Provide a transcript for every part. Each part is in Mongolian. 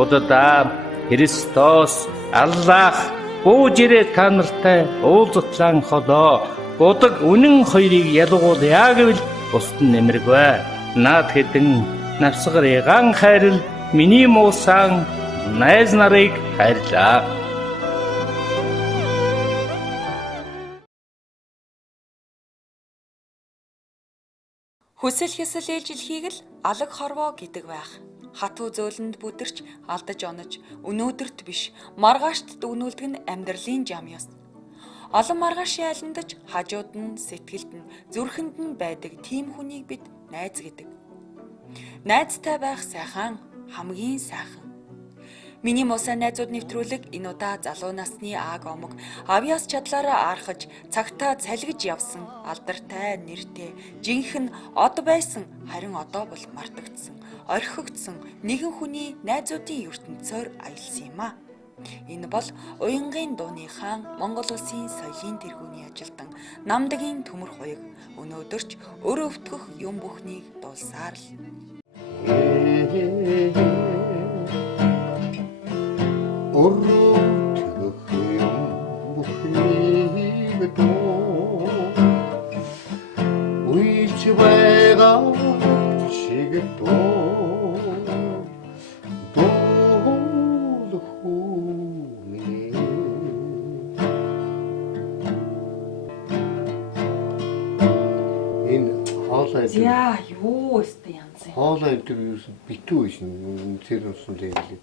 Будда, Христос, Аллах бууж ирээд та нартай уулзтлан холоо. Будаг үнэн хоёрыг ялгуулъя гэвэл бусд нь нэмэргүй. Наад хэдэн навсгарыгаан хайрл миний муусан найз нарыг хайрлаа. Хүсэл хэсэл ээлжилхийг л алаг хорвоо гэдэг байх. Хатуу зөөлөнд бүдэрч алдаж онож өнөөдөрт биш маргаашд дүгнүүлдэг нь амьдралын жам ёс. Олон маргаашийн айландаж хажууд нь сэтгэлд нь зүрхэнд нь байдаг тийм хүнийг бид найз гэдэг. Найзтай байх сайхан хамгийн сайхан. Миний муусаа найзууд нэвтрүүлэг энэ удаа залуу насны ааг омог авьяас чадлаараа архаж цагтаа цалгиж явсан алдартай нэртэй жинхэнэ од байсан харин одоо бол мартагдсан орхигдсон нэгэн хүний найзуудын ертөнцөөр аялсан юм а. Энэ бол уянгийн дууны хаан Монгол улсын соёлын тэргүүний ажилтан Намдагийн төмөр хуйг өнөөдөрч өөрөө өвтгөх юм бүхнийг дуулсаар л. За юу өстэй янз. Хоолой энэ юу битүү шин тэр усан лэглэг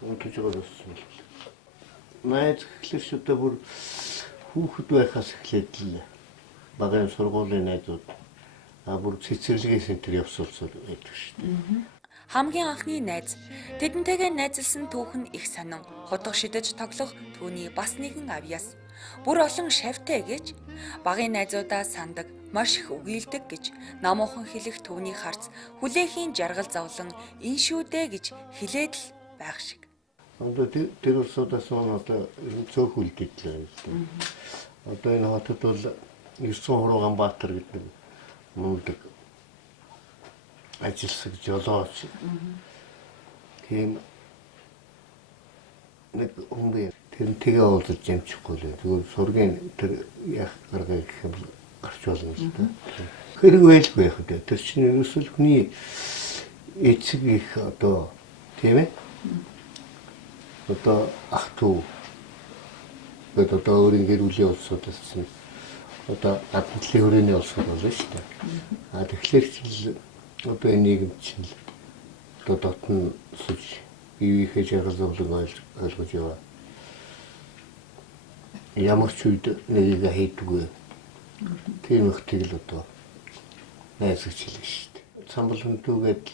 унтаж байгаа болсон. Найз гэхлээр ч одоо бүр хүүхэд байхаас эхлээд л багын сургуулийн найзууд бүр цэцэрлэгээ центр явсуулсаар байдаг шүү дээ. Хамгийн анхны найз тэдэнтэйгээ найзалсан түүхэн их сонин хутга шидэж тоглох түүний бас нэгэн авьяас бүр олон шавьтай гэж багын найзуудаа сандаг маш их үгийлдэг гэж намуухан хэлэх түүний харц хүлээхийн жаргал зовлон ин шүүдэ гэж хэлээд л байх шиг. Одоо тэр улсуудаас одоо цөөх үлдээдлээ. Одоо энэ хотод бол 9 хурууган Баатар гэдэг мундаг ажилсаг жолооч. Тийм нэг хүн тэрнтэйгээ уулзаж ямчихгүй л. Тэгвэл сургийн тэр яах гаргаа гэх юм гарч болно л да. Хэрэг байлгүй яах вэ? Тэр чинь ерөөсөл хүний эцэг их одоо тийм ээ. Одоо ах トゥ гэдэг одоо өөрийн гэр бүлийн улсуудаас чинь одоо гадуудлын хүрээний улсууд болно шүү дээ. Тэгэхээр ч одоо энэ нийгэм чинь одоо дотн сүж биеийнхээ жаргал зовлон ойлгож яваа. Ямар ч үед нэгийг хийдэггүй. Тийм их тэгэл одоо найз гэж хэлнэ шүү дээ. Цамбал хүндүүгээд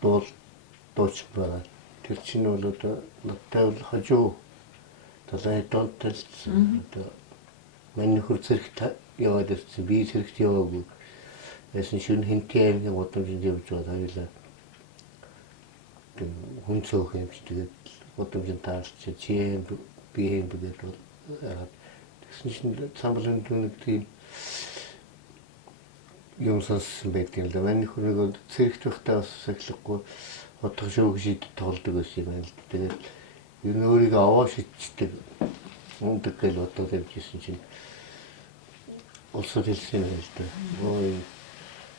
дууч байгаа. Тэр чинь бол одоо надтай бол хажуу талай донд талцсан. Одоо миний хөр зэрэгт яваад ирсэн. Би зэрэгт яваагүй. Яасан шүн хинтээ аймгийн гудамжинд явж байгаа хоёлаа. Хүн цөөх юм чи тэгээд гудамжинд таарч чи би юм гэдэг бол тэгсэн чинь цамбалын дүнэг тийм юм сонсон байдаг л да. Миний хөрөг бол зэрэгт байхдаа бас сахилахгүй утга шүүг шийд тоглодог байсан юм байна л. Тэгээд ер нь өөрийгөө аваа шидчихдэг ундаг гэж бодоод явжсэн чинь улсууд хэлсэн юм л да. Ой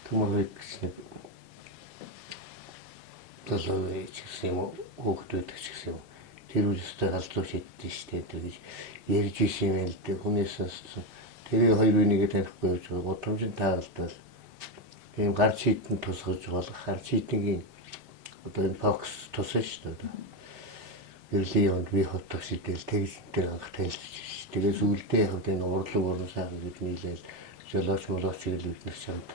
төмөрөд гэсэн төлөвөө ч юм уу хөөхдөд ч гэсэн юм. Тэр үстэй галзуу шийддэг штэ гэж ярьж исэн юм л да. Хүнээс сонссон. Тэгээ хоёр үнийг танихгүй явж байгаа. Гудамжинд таагалдвал ийм гар шийдэн тусгаж болох гар шийдэнгийн одоо энэ фокус тусаа шүү дээ. Ерлийн онд би хотог шийдэл тэгж тэр анх танилцж. Тэгээ зүйлдээ яг энэ урлаг уран сайхан гэж нийлээл жолооч молооч гэж бид чамд.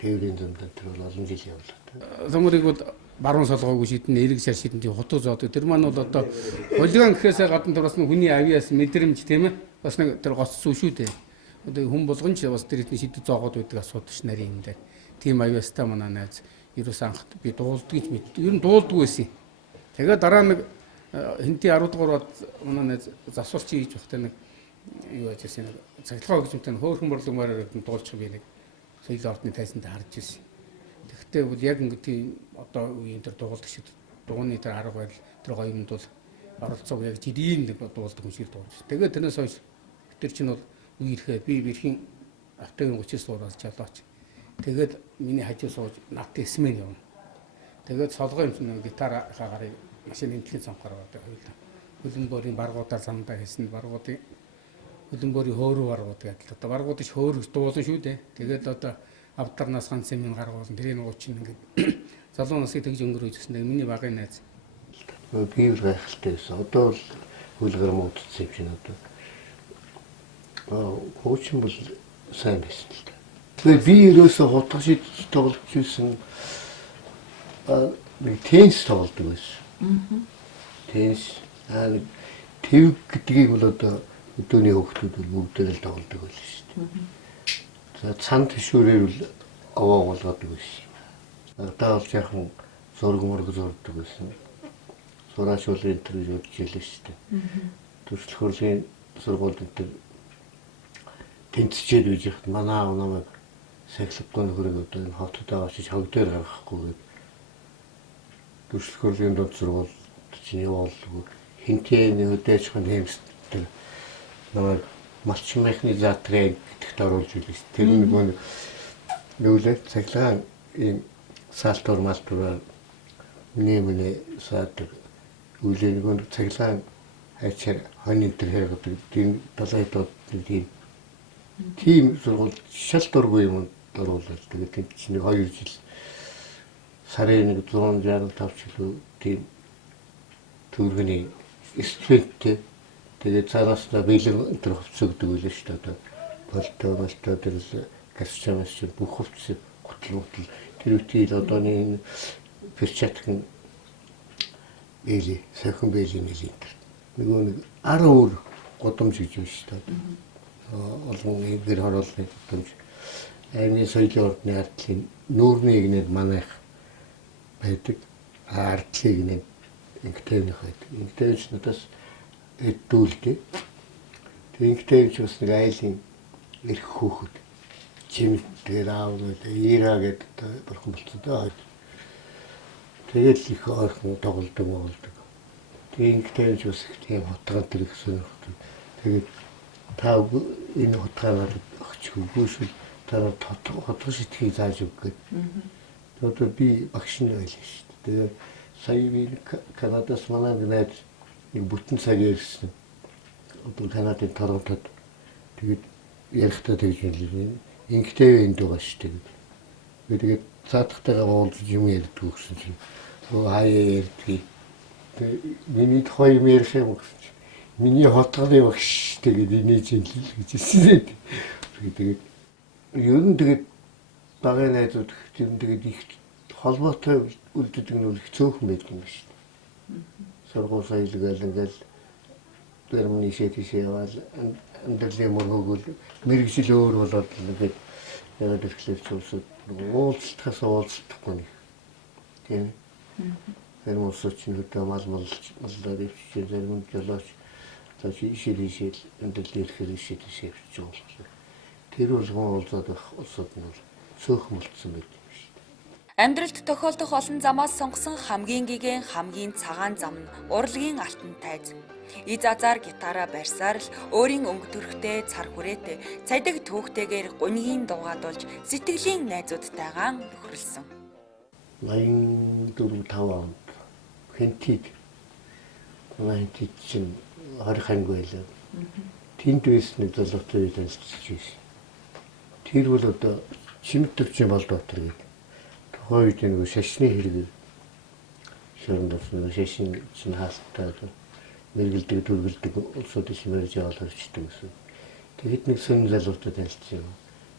Тэрийн зэмдэн тэр бол олон жил явлаа. Замурыг бол баруун солгоогүй шийдэн эрэг шар шийдэн тийм хутга зоод. Тэр маань бол одоо хулиган гэхээсээ гадна тэр бас хүний авьяас мэдрэмж тийм ээ. Бас нэг тэр гоц зүй шүү дээ. Одоо хүн болгон ч бас тэр ихний шийдэл зоогоод байдаг асуудал ш нарийн юм дээр. Тийм авьяастай манай найз ерөөс анх би дуулдаг гэж мэд. Ер нь дуулдаг байсан. Тэгээ дараа нэг хинти 10 дугаард манай найз засварч хийж багтай нэг юу ажилласан нэг цахилгаан гэж юмтай хөөрхөн борлогомоор дуулчих би нэг соёлын ордны тайсанд харж ирсэн. Гэхдээ бол яг ингэ тийм одоо үеийн тэр дуулдаг шиг дууны тэр арга барил тэр гоё юмд бол оролцоог яг жидийн дуулдаг юм шиг дуулж. Тэгээд тэрнээс хойш тэр чинь бол үеийнхээ би бэрхийн автогийн 39 дуураас жолооч. Тэгээд миний хажуу сууж над эсмэн явна. Тэгээд солгоо юм чинь гитар хаагарыг машин энтлийн цонхоор байдаг хоёулаа. Хөлбөмбөрийн баргуудаар замдаа хийсэн баргуудын хөлбөмбөрийн хөөрөө баргууд гэдэг. Одоо баргуудын хөөрөг дуулсан шүү дээ. Тэгээд одоо авдарнаас ганц юм гаргуулсан. Тэрийг нууц чинь ингээд залуу насыг тэгж өнгөрөөж гисэн. Миний багын найз. Би гайхалтай байсан. Одоо л хөлгөр муудсан юм чинь одоо. Хуучин бол сайн байсан л да. Тэгээд би ерөөсө хутга шид тоглож ирсэн. Теннис тоглодог байсан. Теннис тэв гэдгийг бол одоо өдөөний хүүхдүүд бол бүгдээ л тоглодог байсан шүү дээ. За цан тишүүрээр бол аваа болгодог байсан. Одоо бол яахан зураг мураг зурдаг байсан. Сураач бол энэ төр гэж бодож ялээ шүү дээ. Төрөл хөрлөгийн сургуульд энэ тэнцчээд үж яхад манай аав намайг сахилгааны хөрөг одоо энэ хотод аваачиж хог дээр гаргахгүйгээд төрөл хөрлөгийн дунд сургууль чинь явуулгүй хинтээний хөдөөжхөн хэмсдэг намайг малчин механик затрыг гэдэгт оруулж ирлээ. Тэр нэг нүүлээ цаглаа ийм салтур малтур нэмнэ саад үлээгүүн цаглаа хайчаар хонь энэ хэрэгдэг тийм талайдууд тийм сургууль шал дургүй юм оруулаад тэгээд тийм чинь 2 жил сарын 165 жилүү тийм төргөний студенттэй тэгээд цаараас нь бэлэн энэ хувцсагдаг үлээ шүү дээ. Болтоо тэр л гасчамас чинь бүх хувцс гутал тэр үеийн одооний перчаткын бэлий сахин бэлийн нэлээд нөгөө нэг 10 өөр гудамж гэж байна шүү дээ. Олон гэр хороолны гудамж аймгийн соёлын ордны ардлын нүүрний игнэд манайх байдаг. Ардлын игнэд инктэвних байдаг. Инктэвч надаас эдүүлдэг. Тэр инктэвч бас нэг айлын эрх хөөхд чимтээр аавнууд ира гэдэг бурхан болцсон даа. Тэгээд их ойрхон тоглодог. Тэгээд инктэвч бас их тийм хутгаан тэр их сонирхдаг. Тэгээд та энэ хутгаанаар өгч хөөшөл та хотгош итгийг зааж өгөх гэдэг. Одоо би багш нь байлаа шүү дээ. Тэгээд сая би Канадаас манай найз нэг бүтэн цаг ирсэн. Одоо Канадын Торонтод тэгээд ярихтаа тэгж хэлээ. Инктэв энд байгаа шүү дээ. Тэгээд цаатахтайгаа уулзаж юм ярьдаг гэсэн чинь хаяа ярьдгийг. Миний тухай юм ярих юм гэсэн чинь миний хотгоны багш тэгээд инээж хэлээ гэж хэлсэн. Тэгээд ер нь тэгээд багын найзууд ер нь тэгээд их холбоотой үлддэг нь их цөөхөн байдаг юм шүү дээ. Сургууль соёлгээл ингээл дэрмний шийдэж яваад амьдралын мөргөг мэрэгжил өөр болоод ингээд ягаад ирэхлээр зүйлсүүд уулзалтаас уулзалтахгүй нэг тийм тэр мөсөч нүдэ маллаар ивчээ зарим жолооч за шишэл амьдрал ирэхээр шийдэж явчих. Тэр болгон уулзаад байх улсууд нь цөөхөн болцсон байдаг. Амьдралд тохиолдох олон замаас сонгосон хамгийн гэгэн хамгийн цагаан зам нь урлагийн алтан тайз. Эз азар гитараа барьсаар л өөрийн өнгө төрхтэй цар хүрээтэй цадиг түүхтэйгээр гунигийн дуугадуулж сэтгэлийн найзуудтайгаан нөхөрлсөн. 84-5 онд хэнтид чинь 20 ханг байлаа. Тэнд байсан залуутай танилцж байсан. Тэр бол одоо Чимэг төвчийн Балбаатар гэдэг. Хойд нэг шашны хэрэг шоронд болсон шашин чинь хаалттай мэргэлдэг дүргэлдэг улсууд ишмэрж яваад орчдөг гэсэн. Тэгэхэд нэг сонин залуутай танилцсан.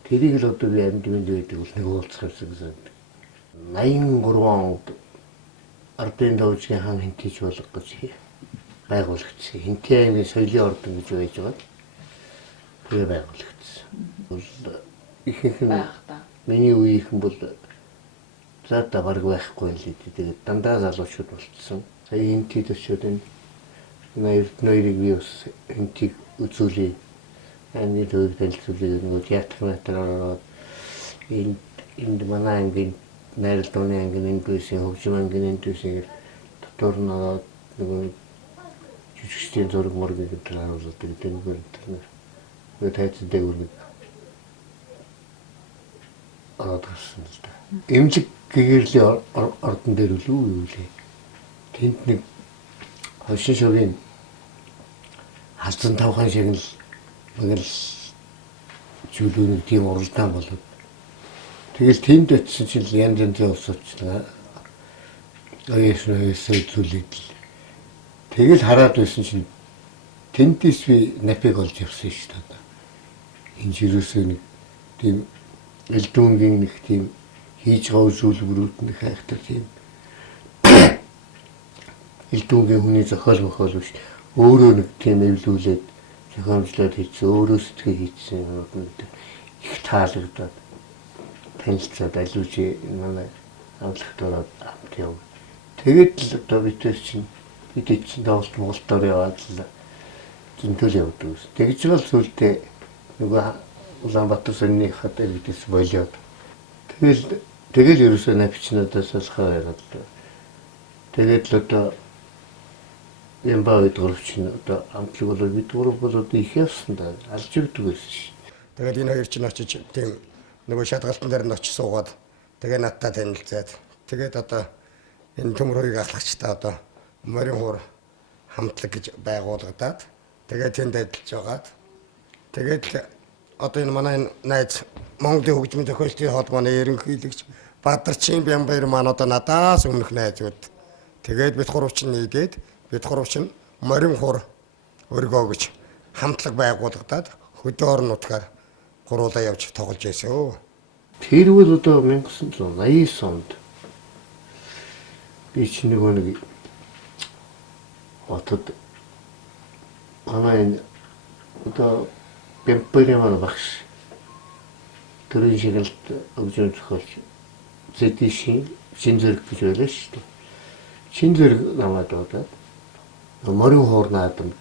Тэрийг л одоо би амьд байдаг бол нэг уулзах гэсэн. 83 онд Ардын давжгийн хаан хинтийч болох гэж байгуулагдсан. Хинтээ аймгийн соёлын ордон гэж байж байгаа. Тэгээ байгуулагдсан. Бол ихэнх нь миний үеийнхэн бол зата бараг байхгүй л тэгээд дандаа залуучууд болчихсон. Сая хинтий төчөөд энэ нойрыг би бас хинтийг үзүүлээ. Аймгийн төвийг танилцуулъя нөгөө театр ороод энд манай аймгийн найрал дууны ангийн энд байсан, хөгжим ангийн энд байсан гэл дотор нь ороод нөгөө жижигчдийн зураг мургийг гэдэг харуулдаг тэнгэр интернет. Тэгээд тайцдаг үргэлж ороод гарсан л да. Эмнэлэг гэгэрлийн ордон дээр үлээ юу лээ. Тэнд нэг хошин шогийн халзан тавхан шиг л нэг л зүйлүүд тийм уралдаан болоод тэгэл тэнд очсон чинь янз янзын усуучлаа. Аясны зүйлээд л тэгэл хараад байсан чинь тентис би напиг олж явсан шүү дээ. Энэ жирөөсөө нэг тийм элдүүнгийн нэг тийм хийж байгаа зүйлбэрүүд нэг хайхтар тийм элдүүнгийн хүний зохиол мохол биш өөрөө нэг тийм эвлүүлээд зохиомжлоод хийсэн өөрөө сэтгэл хийсэн юмуд нэг их таалагдаад танилцаад алууч манай амтлагтараад амт яв. Тэгээд л одоо бид чинь доолт Монголдор яваад л зинтөл явдаг. Тэгж бол сүлдээ нөгөө Улаанбаатар сонины хатаа бидээс болоод тэгэл ерөөсөө навчнуудаас алхаа яриад л тэгээд л одоо юм баад гөрөвч нь одоо амтлаг болоо бид гөрөв болоод их явсан да алж өгдөг байсан шин. Тэгээд энэ хоёр чинь очиж тийм нөгөө шатгалтан дээр нь очиж суугаад тэгээ надтай танилцаад тэгээд одоо энэ төмрөгийг ахлагчтай одоо морин хуур хамтлаг гэж байгуулагдаад тэгээд тэнд ажиллаж байгаад тэгээд одоо энэ манай найз Монголын хөгжмийн зохиолчдын холбооны ерөнхийлөгч Бадарчин Бямбаяр маань одоо надаас өмнөх найзууд тэгээд бид гурвч нийгээд бид гурвч нь морин хуур өргөө гэж хамтлаг байгуулагдаад хөдөө орон нутгаар гуруулаа явж тоглож байсан. Тэр үл одоо 1989 онд би чинь нэг отод манай одоо Бямбаяр багш төрийн шигэлт хөгжмийн зохиолч зэдишин шинзэрэг гэж байлаа шүү дээ. Шинзэрэг намайг дуудаад морин хуур наадамд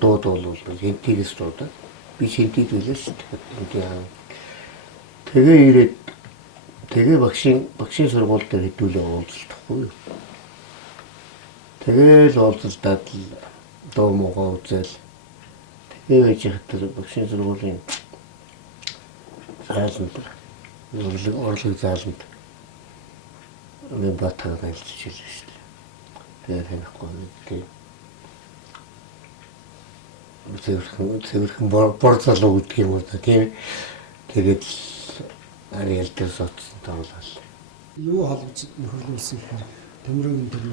дуудуулвал хинтигээс дуудаад би хинтиг байлаа шүү дээ. Тэгээ ирээд тэгээ багшийн сургууль дээр хэдүүлээ уулзалтахгүй. Тэгээл уулзалтад л дуу муугаа үзэл тэгээ байж хатар багшийн сургуулийн зааланд орлог зааланд нэг батал байлж хэлсэн шүү дээ. Тэгээ танихгүй тийм зөвхөн бор залуу гэдэг юм уу тийм тэгээд ариал дээр соцсон таавал юу холбож нөхөрлүүлсэн гэхээр төмрөгийн тэр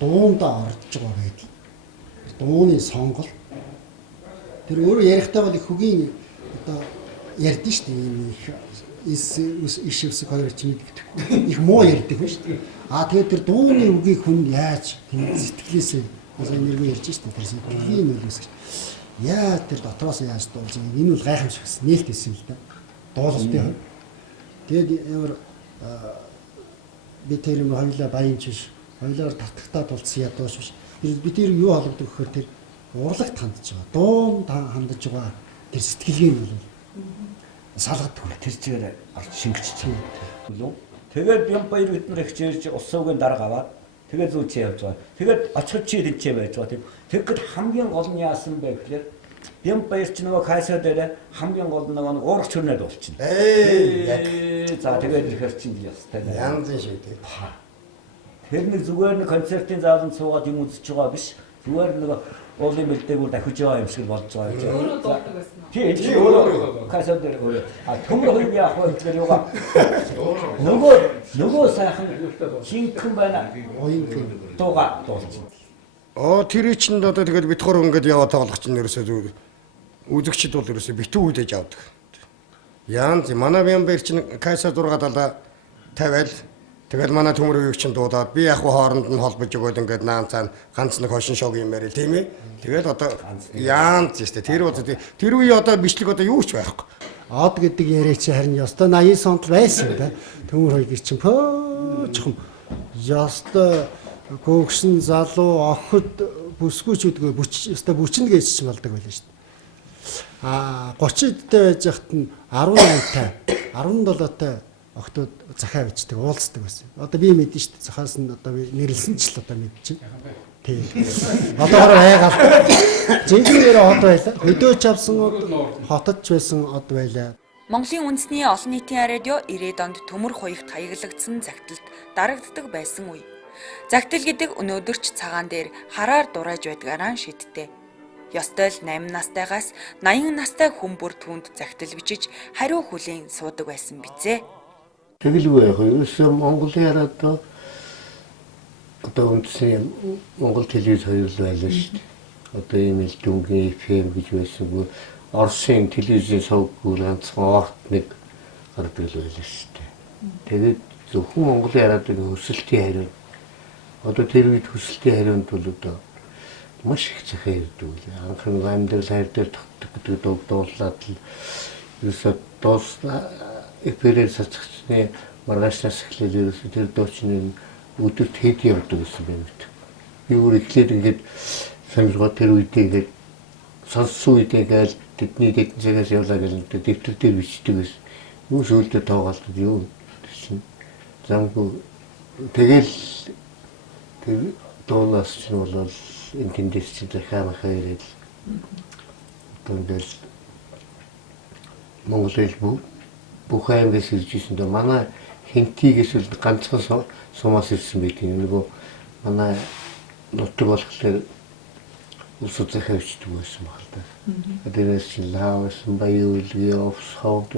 дуундаа орж байгаа байдал. Дууны сонголт тэр өөрөө ярихдаа бол их хөгийн одоо ярьдэн шүү дээ. Иш өсөг хоёр ч мэддэг. Их муу ярьдаг ба шүү дээ. Тэгээд тэр дууны үгийг хүн яаж сэтгэлээсээ энерги ярьж шүү дээ. Тэр сэтгэлийн нөлөөс. Яа тэр дотроос яаж дуулж байгаа. Энэ бол гайхамшиг гэсэн нээлт хэлсэн л да. Дуулалтын. Тэгээд ямар би тэр юм хоёлаа баян чиш хоёлоор татгатаа тулцсан ядууш биш. Би тэр юу холбогдох гэхээр тэр урлагт хандж байгаа. Дуун хандж байгаа тэр сэтгэлгээ нь бол салгадаг. Тэр чигээр ард шингэчих юм. Тэгээд Бямбаяр бид нар их чирж усуугийн дарга аваад тэгээд зүүчээ явж байгаа. Тэгээд очиход чи тэнцээ байж байгаа тийм. Тэгэхэд хамгийн гол нь яасан бэ гэхээр Бямбаяр ч нөгөө кайсер дээр хамгийн гол нь нөгөө уурах чөрнөд болчихно. За тэгээд ихэр чинь ястай. Янз шиг тийм. Тэр нэг зүгээр нэг концертын зааланд суугаад юм үзэж байгаа биш. Зүгээр нэг уулын бэлдээгээр дахиж байгаа юм шиг болж байгаа юм. Өөрөө дуулдаг байсан уу? Тийм өөрөө кайсер дээр өөрөө. Төмөр хоёр яах вэ гэхээр юугаа. Нөгөө сайхан шинхэн байна. Дууга дуулсан. Тэр чинь одоо тэгээд бид гур ингээд яваа тоглох чинь ерөөсөө үзэгчд бол ерөөсөө битүү үдэж авдаг. Янз манай Бямбаяр чинь кайсер 670 тавиал тэгэл манай төмөр үеийг чинь дуудаад би яг хооронд нь холбож өгөөд ингээд наан цаана ганц нэг хошин шог юм ярил тийм ээ. Тэгээд одоо янз шүү дээ. Тэр үе одоо бичлэг одоо юу ч байхгүй. Од гэдэг яриа чи харин ёстой 89 онд байсан да. Төмөр хоёр чинь пөөчхөн ёстой гөөгшин залуу охид бүсгүүчүүдгүй ёстой бүчин гэж ч болдог байлаа шүү дээ. 30-д байж хат нь 18-тай 17-тай охтууд захаа бичдэг, уулздаг байсан. Одоо би мэдэн шүү дээ. Захаас нь одоо би нэрлсэн ч л одоо мэдчихэв. Тийм. Одоогоор айгаал. Жинхэнээр хот байлаа. Хөдөөж авсан хотод ч байсан од байлаа. Монголын үндэсний олон нийтийн радио 90-ад онд төмөр хуягт хаягдсан загталд дарагддаг байсан үе. Загтал гэдэг өнөөдөр ч цагаан дээр хараар дурайж байдгаараа шийдтээ. Ёстой л 8 настайгаас 80 настай хүн бүр түүнд загтал бичиж хариу хүлээн суудаг байсан бизээ. Тэгэлгүй яг ерөөсөө Монголын радио одоо үндэсний Монгол телевиз хоёр л байлаа шүү дээ. Одоо ийм л дүнгийн FM гэж байсангүй Оросын телевизийн сувггүй ганцхан огт нэг гардаг л байлаа шүү дээ. Тэгээд зөвхөн Монголын радиогийн хүсэлтийн хариу. Одоо тэр үед хүсэлтийн хариунд бол одоо маш их захаа ирдэг үү. Анхны амьдрал хайр дээр тогтдог гэдэг дуулаад л ерөөсөө дуусна. Эпэрээр сацгчны маргаашнаас эхлээд ерөөсөө тэр дуучны өдөрт хэд явдаг гэсэн юм бэ. Би өөр эхлээд ингээд санамжгаа тэр үедээ ингээд сонссон үедээ гээл тэдний дэдэн цагаас явлаа гэл дэвтэр дээр бичдэг байсан. Юу шүүлдэ тоогаалт юу гэсэн. Замгүй тэгэл тэр дуунаас ч нь бол энэ тэндээс ч захаана хайрэл тэндээс Монголын бүх аймагаас ирж ирсэн дөө манай хинтигээс л ганцхан сумаас ирсэн байдаг. Нөгөө манай нутаг болохоор улс захаа бичдэг байсан баг та. Тэрээс чинь Лаос, Баяулгийн офсхауд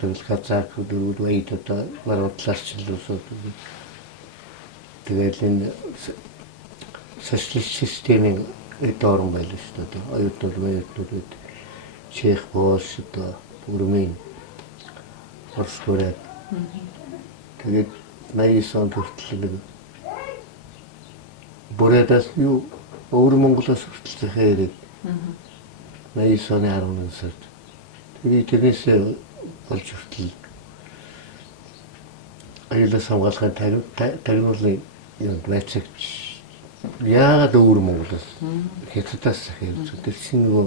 тэгэл казак дөрөв байд одоо марутлаас ч л усод. Тэгэл энэ социалист системийн эдорон байлаа шүү дээ. Оюутнууд Чех, Польш, одоо Румын Оросгород. Тэгээд 89 онд хүртэл нэг Боредас юу өөр Монголоос хүртэл захаа ирээд 89 оны 11 сард. Тэгээд тэрнээсээ болж хүртэл аюулаас хамгаалахын тагнуулын юм байцаагч яагаад өөр Монголоос хятадаас захаа ирж байгаа. Тэр чинь нөгөө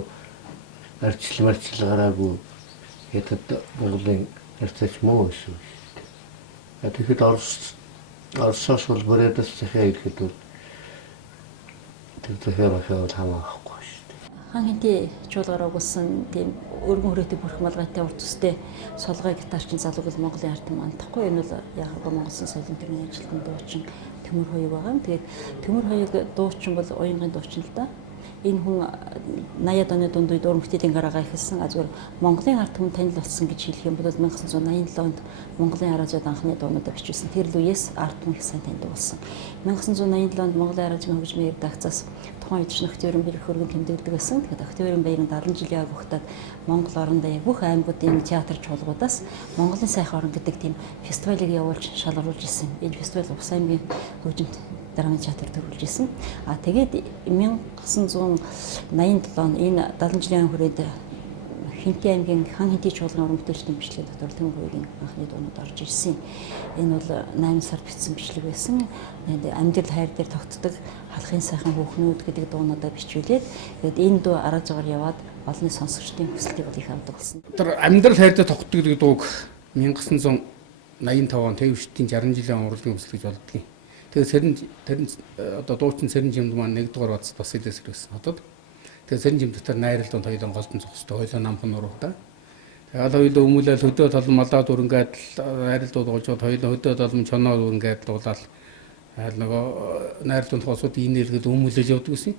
арчил гараагүй хятад Монголын харьцаач муу байсан. Тэгэхээр Оросоос бол Боредас захаа ирэхэд бол тэр захаа бол хамаахгүй шүү дээ. Хан хинти чуулгараа өгсөн тийм өргөн хүрээтэй бүрх малгайтай урт төстэй солгой гитарчин залууг л Монголын ард юм андахгүй. Энэ бол яг Монголын соёлын төрний ажилтны дуучин Төмөр хоёг байгаа юм. Тэгээд Төмөр хоёг дуучин бол уянгын дуучин л да. Энэ хүн 80-ад оны дунд үед уран бүтээлийн гараагаа эхэлсэн. Зүгээр Монголын ард түмэнд танил болсон гэж хэлэх юм бол 1987 онд Монголын радиод анхны дуунуудаа бичсэн. Тэр л үеэс ард түмэн их сайн таньдаг болсон. 1987 онд Монголын радиогийн хөгжмийн редакцаас тухайн үед Октябрийн баяр хөргөн тэмдэглэдэг байсан. Тэгэхээр Октябрийн баярын 70 жилийн явагтад Монгол орондоо яг бүх аймагуудын театр чуулгуудаас Монголын сайхан орон гэдэг тийм фестивалыг явуулж шалгаруулж ирсэн. Энэ фестивал Увс аймгийн хөгжимт драмын театр төрүүлж ирсэн. Тэгээд 1987 он энэ 70 жилийн хүрээд Хинти аймгийн хан хинти чуулганы уран бүтээлчдийн бичлэг дотор Төмөр хоёрын анхны дуунууд орж ирсэн. Энэ бол 8 сард бичсэн бичлэг байсан. Амьдрал хайр дээр тогтдог халахын сайхан хүүхнүүд гэдэг дуунуудаа бичүүлээд тэгээд энэ дуу арга зугаар яваад олонний сонсогчдын хүсэлтийг бол их авдаг болсон. Тэр амьдрал хайр дээр тогтдог гэдэг дууг 1985 он Тэвшдийн 60 жилийн урлагийн хүсэл гэж болдгийг. Тэгээд тэр одоо дуучин Сэрэн жимд маань 1-р бац бас илээс ирсэн хотод. Тэгээд Сэрэн жимд дотор найрал дунд хоёулаа голдон зогсдог, хоёулаа намхан нуруутай. Тэгээд хоёулаа өмүүлэл хөдөө толон малаа дүрнгээд найрал дунд голжоод хоёулаа хөдөө толон чоноо дүрнгээд дуулаад нөгөө найрал дунд хосууд инээлгээд өмүүлэл явдаг гэсэн.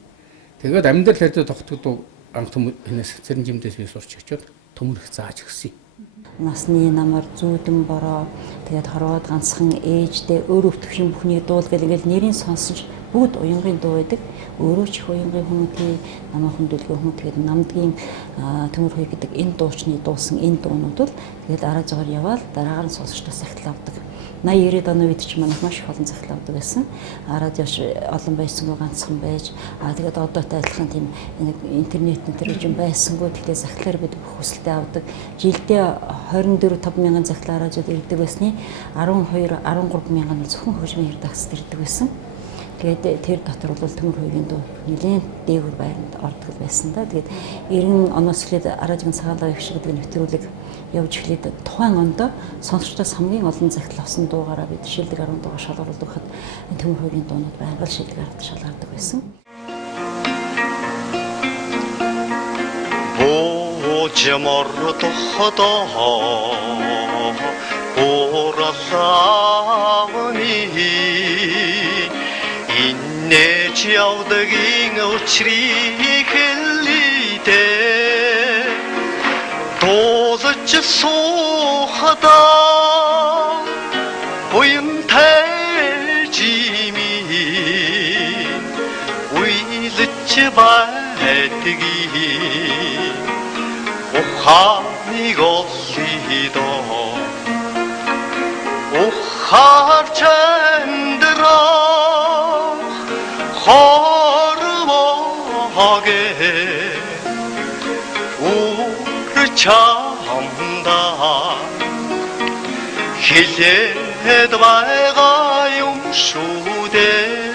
Тэгээд амьдрал хайртай тогтдог анх том хинээс Сэрэн жимдээс би сурч очиод төмөрөх зааж өгсөн. Насны намар зүүдэн бороо тэгээд хорвоод ганцхан ээждээ өөр өвтгшин бүхний дуул гэл ингээл нэрийн сонсож бүгд уянгийн дуу байдаг. Өөрөө ч их уянгийн хүн тий намаа хүндэлгийн хүн тэгээд намдгийн Төмөр хой гэдэг энэ дуучны дуусан энэ дуунууд бол тэгээд арга зугаар яваад дараагаар нь сонсогчдоос захидал авдаг. 80-90-ад оны үед ч манайх маш их олон захидал авдаг байсан. Радиоч олон байсангүй ганцхан байж тэгээд одоотой адилхан тийм интернет гэж юм байсангүй тэгээд захидлаар бид хүсэлтэд авдаг. Жилдээ 24-5 мянган захидлаар радиод ирдэг байсны 12-13 мянган зөвхөн хөгжмийн редакцид ирдэг байсан. Тэгээд тэр дотор бол Төмөр хоёрын дуу нэлээд дээгүүр байранд ордог байсан да. Тэгээд 90 оноос эхлээд радиогийн цагаалга их шиг гэдэг нэвтрүүлэг явж эхлээд тухайн онд сонсогчдоос хамгийн олон захидал авсан дуугаараа бид шилдэг 10 дуугаар шалгаруулдаг хад Төмөр хойгийн дуунууд байнга л шилдэг 10 шалгардаг байсан. Ожмордоходоо уралаавны инээж явдгийн учрыг хэллийдээ дуулж суухадаа буянтай жими уйлж байдгийг ухааныг оллидоо ухаарч амьдрах хорвоге урчамда хэлээд байгаа юм шүү дээ.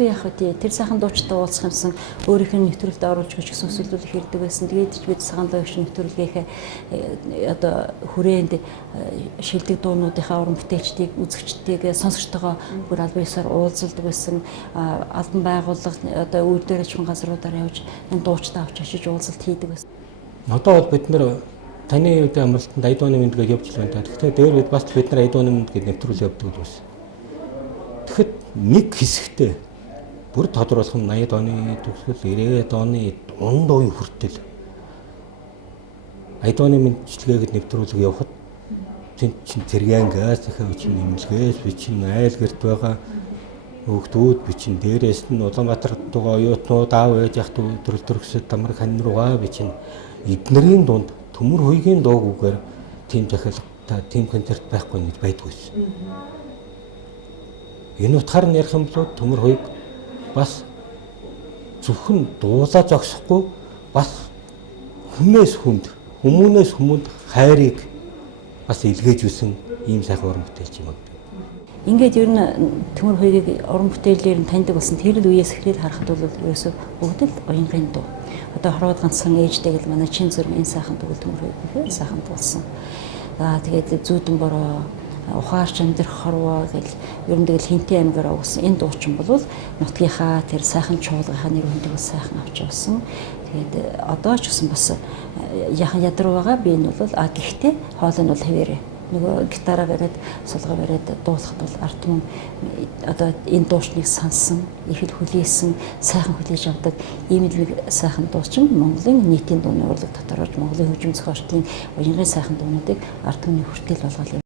Байлгүй яг үгүй тэр сайхан дуучтай уулзах юмсан өөрийнх нь нэвтрүүлэлд оруулж гэж гэсэн өсвөлдүүлэх хэрэгтэй байсан. Тэгээд ч бид цагаан дуугч нэвтрүүлгийнхээ одоо хүрээнд шилдэг дуунуудынхаа уран бүтээлчдийг үзэгчдийг сонсогчтойгоо бүр албан ёсоор уулзалдаг байсан. Албан байгууллага одоо үйлдвэр аж ахуйн газруудаар явж энэ дуучтай авч очиж уулзалт хийдэг байсан. Одоо бол бид нэр таны үеийн амралтанд ая дууны мэд гэж явж байна. Гэхдээ дээр бид бас бид нар ая дууны мэд гэж нэвтрүүл явдаг байсан. Тэгэхэд нэг хэсэгтээ бүр тодруулах нь 80-ад оны төгсгөл 90-ад оны унд үеийн хүртэл ая дууны мэндчилгээгээд нэвтрүүлэг явахад тэнд чин тэргэн газ дахиад бичин нэмлэгээс бичин айл гэрт байгаа хүүхдүүд бичин дээрээс нь Улаанбаатар дугаа оюутнууд аав ээж ах төрөлтөрөсөд дамар хань руугаа бичин эднэрийн дунд Төмөр хойгийн дуугүйгээр тийм захиалга тийм концерт байхгүй гэж байдгүйс. Энэ утгаар нь ярих юм бол Төмөр хойг бас зөвхөн дуулаа зогсохгүй бас хүнээс хүнд хүмүүнээс хүмүүнд хайрыг бас илгээж үсэн ийм сайхан уран бүтээлч юм. Ингээд ер нь Төмөр хойгийг уран бүтээлээр нь таньдаг болсон тэр үеэс эхлээд харахад бол ерөөсөө бүгд л уянгын дуу. Одоо хорвоод ганцхан ээжтэй гэл манай чин зүрх энэ сайхан дуу Төмөр хойг гэхээр сайхан дуулсан. Тэгээд зүүдэн бороо ухаарч амьдрах хорвоо гэл ер нь тэгэл хинтээ аймгаар өгсөн энэ дуучин бол нутгийнхаа тэр сайхан чуулгынхаа нэр хүндийг сайхан авч явсан. Тэгээд одоо ч гэсэн бас яхан ядар байгаа би энэ бол гэхдээ хоол нь бол хэвээрээ нөгөө гитараа бариад сулгаа бариад дуулахад бол ард түмэн одоо энэ дуучныг сансан их л хүлээсэн сайхан хүлээж авдаг ийм л нэг сайхан дуучин Монголын нийтийн дууны урлаг доторож Монголын хөгжим зохиолчдын уянгын сайхан дуунуудыг ард түмний хүртэл болгоод